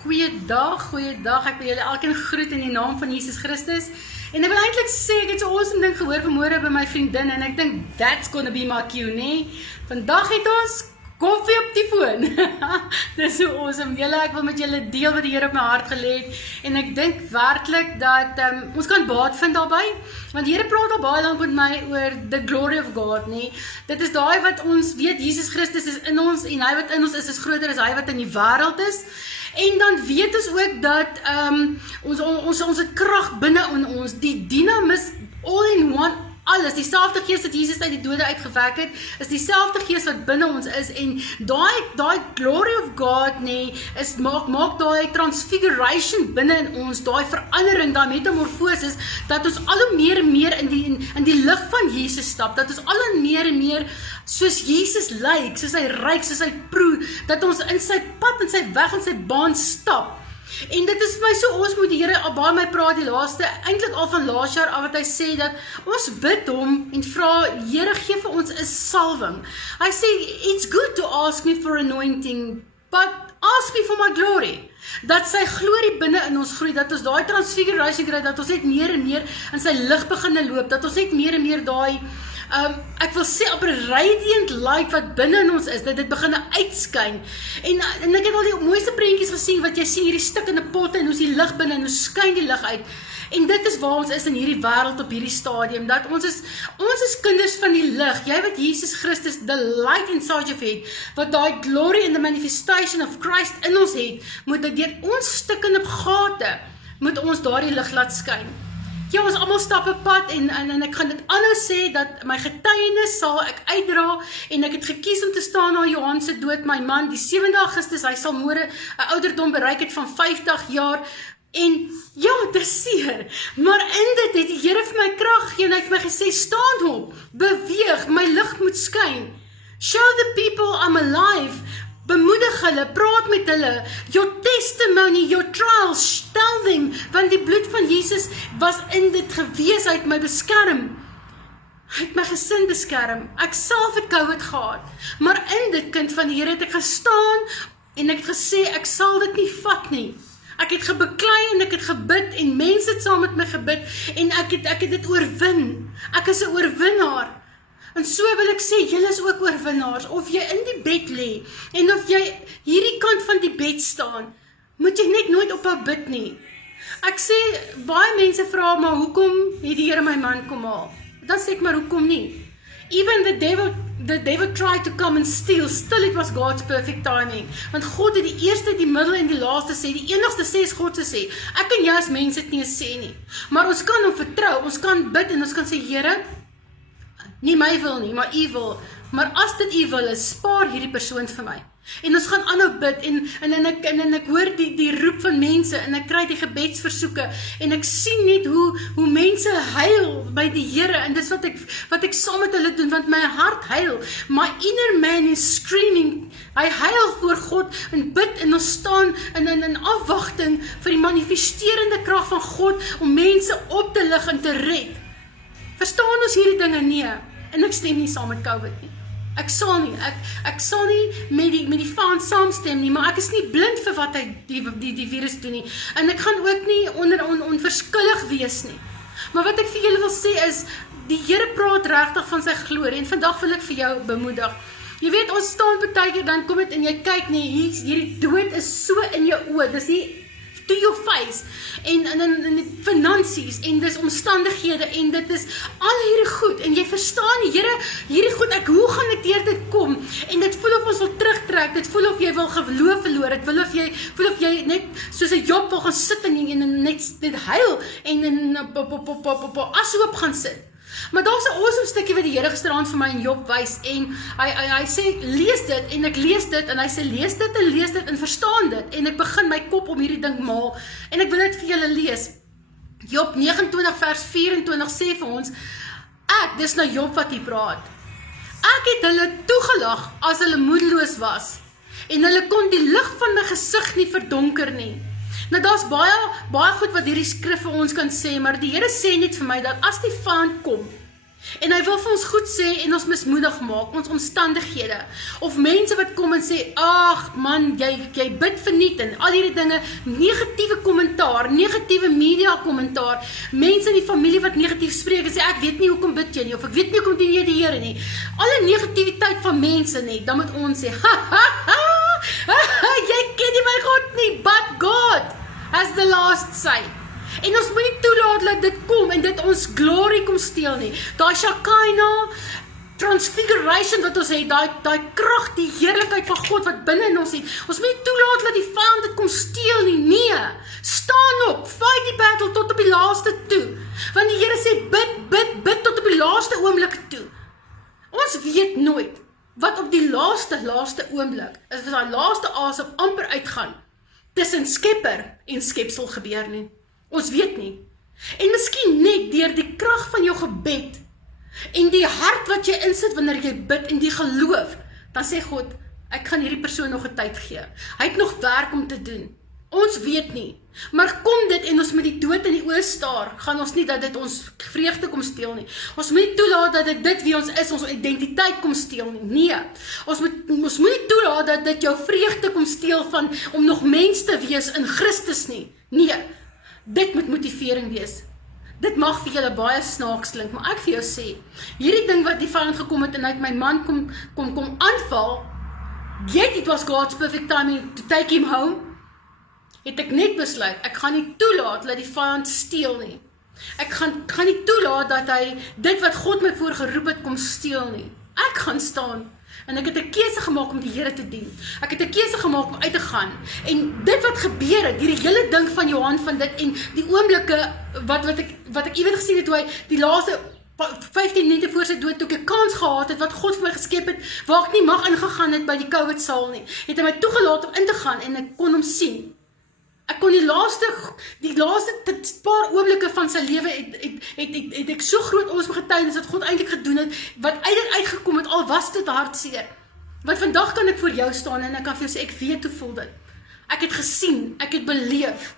Goeiedag, ek wil julle elkeen groet in die naam van Jesus Christus. En ek wil eintlik sê, ek het so awesome ding gehoor vanmôre by my vriendin, en ek dink, that's gonna be my cue, nee. Vandag het ons koffie op die foon. Dis so awesome. Julle, ek wil met julle deel wat die Here op my hart gelê het, en ek dink werklik dat ons kan baat vind daarbey, want die Here praat al baie lank met my oor the glory of God, nee. Dit is daai wat ons weet, Jesus Christus is in ons, en hy wat in ons is groter as hy wat in die wêreld is. En dan weet ons ook dat ons het krag binne in ons, die dynamis all in one, alles, dieselfde gees wat Jesus uit die dode uitgewek het, is dieselfde gees wat binne ons is, en daai glory of God, nee, maak daai transfiguration binne in ons, daai verandering, daai metamorfosis, dat ons al hoe meer en meer in die lig van Jesus stap, dat ons al hoe meer en meer soos Jesus lyk, soos hy ryk, soos hy proe, dat ons in sy pad, in sy weg, in sy baan stap. En dit is vir my so awesome, die Here al baie my praat die laaste, eintlik al van laas jaar af, wat hy sê dat ons bid hom en vra, Here gee vir ons 'n salwing. Hy sê, it's good to ask me for anointing, but ask me for my glory. Dat sy glorie binne in ons groei, dat ons daai transfiguration kry, dat ons net meer en meer in sy lig begin loop, dat ons net meer en meer daai ek wil sê op 'n radiant light wat binne in ons is, dat dit begin uitskyn. En ek het al die mooiste prentjies gesien, wat jy sien hierdie stikkende potte, en hoe is die lig binne, en hoe skyn die lig uit. En dit is waar ons is in hierdie wêreld op hierdie stadium, dat ons is kinders van die lig, jy wat Jesus Christus, the light inside of het, wat daai glory and the manifestation of Christ in ons het, moet dit deur ons stikkende gate, moet ons daardie lig laat skyn. Ja, ons almal stap 'n pad, en ek gaan dit aanhou sê, dat my getuienis sal ek uitdra, en ek het gekies om te staan na Johan se dood, my man, die 7de Augustus, hy sal môre 'n ouderdom bereik het van 50 jaar, en ja, dit is seer, maar in dit het die Here vir my krag gegee, en hy het vir my gesê, staan op, beweeg, my lig moet skyn, show the people I'm alive, bemoedig hulle, praat met hulle, your testimony, your trials, tell them, want die bloed van Jesus was in dit gewees, hy het my beskerm, hy het my gesin beskerm, ek self het COVID gehad, maar in dit kind van die Here het ek gestaan, en ek het gesê, ek sal dit nie vat nie, ek het gebeklei, en ek het gebid, en mense het saam met my gebid, en ek het dit oorwin, ek is 'n oorwinnaar. En so wil ek sê, julle is ook oorwinnaars, of jy in die bed lê, en of jy hierdie kant van die bed staan, moet jy net nooit ophou bid nie. Ek sê, baie mense vra, maar hoekom het die Here my man kom haal? Dan sê ek maar, hoekom nie? Even the devil tried to come and steal, still it was God's perfect timing. Want God het die eerste, die middel en die laaste sê, die enigste sê is God se sê. Ek en jy as mense het nie eens sê nie. Maar ons kan hom vertrou, ons kan bid, en ons kan sê, Here, nie my wil nie, maar u wil. Maar as dit u wil is, spaar hierdie persoon vir my. En ons gaan aanhou bid, en ek hoor die roep van mense, en ek kry die gebedsversoeke, en ek sien net hoe mense huil by die Here, en dis wat ek saam met hulle doen, want my hart huil, my inner man is screaming, hy huil voor God, en bid, en ons staan in afwagting vir die manifesterende krag van God, om mense op te lig en te red. Verstaan ons hierdie dinge? Nee, en ek stem nie saam met COVID nie. Ek sal nie met die vyand saamstem nie, maar ek is nie blind vir wat hy die virus doen nie, en ek gaan ook nie onverskillig wees nie. Maar wat ek vir julle wil sê is, die Here praat regtig van sy glorie, en vandag wil ek vir jou bemoedig. Jy weet, ons staan partykeer, dan kom dit en jy kyk, nee, hierdie dood is so in jou oë, dis nie to your face, en finansies, en dis omstandighede, en dit is al hierdie goed, en jy verstaan nie, Here, hierdie goed, hoe gaan ek deur dit kom, en dit voel of ons wil terugtrek, dit voel of jy wil geloof verloor, dit voel of jy net soos 'n Job wil gaan sit, en net dit huil, en op ashoop gaan sit. Maar daar's 'n awesome stukkie wat die Here gisterand vir my in Job wys, en hy sê, lees dit, en ek lees dit, en hy sê, lees dit, en verstaan dit, en ek begin my kop om hierdie ding maal, en ek wil dit vir julle lees. Job 29 vers 24 sê vir ons, dis nou Job wat hier praat, ek het hulle toegelag as hulle moedeloos was, en hulle kon die lig van my gesig nie verdonker nie. Nou daar's baie goed wat hierdie skrif vir ons kan sê, maar die Here sê net vir my, dat as die vyand kom, En hy wil vir ons goed sê en ons mismoedig maak, ons omstandighede. Of mense wat kom en sê, ag man, jy bid verniet en al hierdie dinge, negatiewe kommentaar, negatiewe media kommentaar, mense in die familie wat negatief spreek en sê, ek weet nie hoekom bid jy nie, of ek weet nie hoekom dien jy die Here nie. Alle negativiteit van mense nie, dan moet ons sê, jy ken nie my God nie, but God has the last say. En ons moet nie toelaat dat dit kom en dit ons glory kom steel nie. Daai Shekinah transfiguration wat ons het, daai krag, die heerlikheid van God wat binne in ons het. Ons moet nie toelaat dat die vyand dit kom steel nie. Nee, staan op, fight die battle tot op die laaste toe. Want die Here sê bid tot op die laaste oomblik toe. Ons weet nooit wat op die laaste oomblik, as daai laaste asem amper uitgaan, tussen skepper en skepsel gebeur nie. Ons weet nie. En miskien net deur die krag van jou gebed en die hart wat jy insit wanneer jy bid en die geloof, dan sê God, ek gaan hierdie persoon nog 'n tyd gee. Hy het nog werk om te doen. Ons weet nie. Maar kom dit en ons met die dood in die oë staar, gaan ons nie dat dit ons vreugde kom steel nie. Ons moet nie toelaat dat dit wie ons is, ons identiteit kom steel nie. Nee. Ons moet nie toelaat dat dit jou vreugde kom steel van om nog mens te wees in Christus nie. Nee. Dit moet motivering wees. Dit mag vir julle baie snaaks klink, maar ek vir jou sê, hierdie ding wat die vyand gekom het en uit my man kom aanval, yet it was God's perfect timing to take him home, het ek net besluit, ek gaan nie toelaat dat die vyand steel nie. Ek gaan nie toelaat dat hy dit wat God my voorgeroep het kom steel nie. Ek gaan staan. En ek het 'n keuse gemaak om die Here te dien. Ek het 'n keuse gemaak om uit te gaan. En dit wat gebeur het, hierdie hele ding van Johan van dit en die oomblikke wat ek ewig gesien het hoe hy die laaste 15 minute voor sy dood toe ek 'n kans gehad het wat God vir my geskep het, waar ek nie mag ingegaan het by die COVID saal nie. Het hy my toegelaat om in te gaan en ek kon hom sien. Ek kon die laaste paar oomblikke van sy lewe het ek so groot ons getuienis dat God eintlik gedoen het, wat uitgekom het, al was dit hartseer. Want vandag kan ek voor jou staan en ek kan vir jou sê, ek weet hoe voel dit. Ek het gesien, ek het beleef.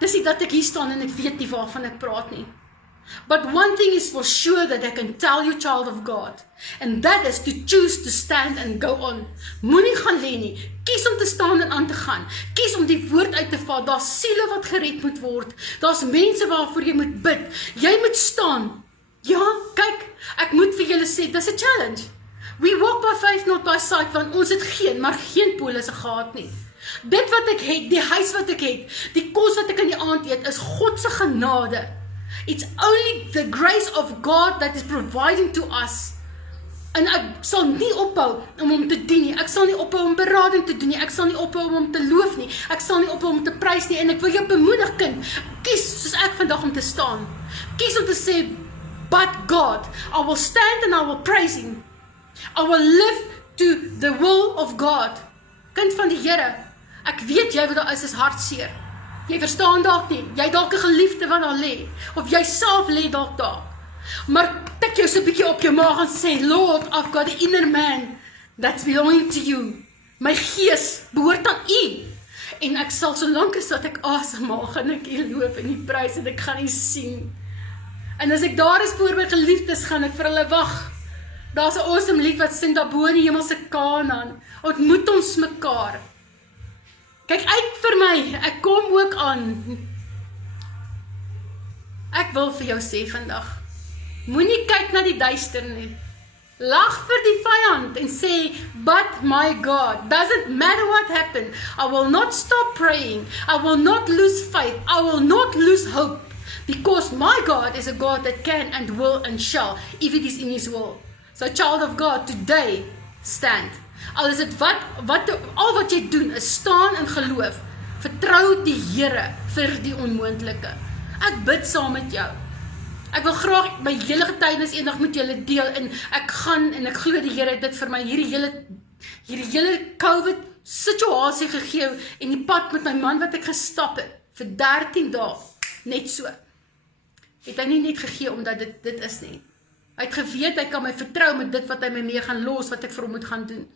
Dis nie dat ek hier staan en ek weet nie waarvan ek praat nie. But one thing is for sure that I can tell you, child of God, and that is to choose to stand and go on. Moenie gaan lê nie. Kies om te staan en aan te gaan. Kies om die woord uit te vat. Daar's siele wat gered moet word. Daar's mense waarvoor jy moet bid. Jy moet staan. Ja, kyk, ek moet vir julle sê, dis 'n challenge. We walk by faith, not by sight, want ons het geen polisse gehad nie. Dit wat ek het, die huis wat ek het, die kos wat ek in die aand eet, is God se genade. It's only the grace of God that is providing to us. En ek sal nie ophou om hom te dien nie. Ek sal nie ophou om berading te doen nie. Ek sal nie ophou om hom te loof nie. Ek sal nie ophou om te prys nie. En ek wil jou bemoedig, kind. Kies soos ek vandag om te staan. Kies om te sê, but God, I will stand and I will praise him. I will live to the will of God. Kind van die Here, ek weet jy wat daar is hartseer. Jy verstaan dalk nie, jy dalk 'n geliefde wat daar lê, of jy self lê dalk daar. Maar tik jou so 'n bietjie op jou maag en sê, Lord, I've got the inner man that's belonging to you. My gees behoort aan U. En ek sal solank as dat ek asemhaal, gaan ek U loof en U prys en ek gaan U sien. En as ek daar is voor my geliefdes, gaan ek vir hulle wag. Daar's 'n awesome lied wat sing daar bo in die hemelse Kanaan. Ontmoet ons mekaar. Kyk uit vir my, ek kom ook aan. Ek wil vir jou sê vandag, moenie kyk na die duister nie. Lag vir die vyand en sê, but my God, doesn't matter what happened, I will not stop praying, I will not lose faith, I will not lose hope, because my God is a God that can and will and shall, if it is in his will. So child of God, today, stand. Al is dit al wat jy doen is staan in geloof. Vertrou die Here vir die onmoontlike. Ek bid saam met jou. Ek wil graag my hele getuienis eendag met julle deel en ek gaan en ek glo die Here het dit vir my hierdie hele COVID situasie gegee en die pad met my man wat ek gestap het vir 13 dae net so. Het hy nie net gegee omdat dit is nie. Hy het geweet hy kan my vertrou met dit wat hy my mee gaan los wat ek vir hom moet gaan doen.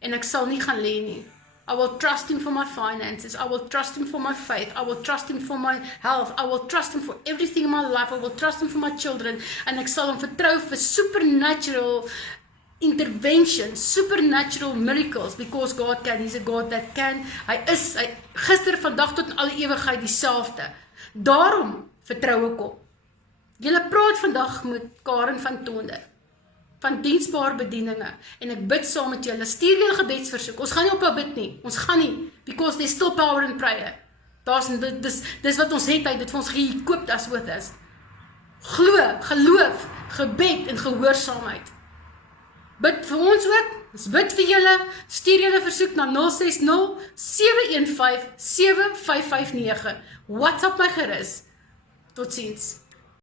En ek sal nie gaan lê nie. I will trust him for my finances. I will trust him for my faith. I will trust him for my health. I will trust him for everything in my life. I will trust him for my children. En ek sal hom vertrou vir supernatural interventions, supernatural miracles, because God can. He's a God that can. Hy gister, vandag tot in alle ewigheid dieselfde. Daarom vertrou ek hom. Julle praat vandag met Karen van Tonder, van diensbare bedieninge, en ek bid saam met julle, stuur julle gebedsversoek, ons gaan nie op bid nie, ons gaan nie, because there's still power in prayer, dis wat ons het, hy dit vir ons geëquipped as with us, geloof, gebed en gehoorsaamheid, bid vir ons ook, ons bid vir julle, stuur julle versoek na 060-715-7559, WhatsApp my gerus, tot ziens.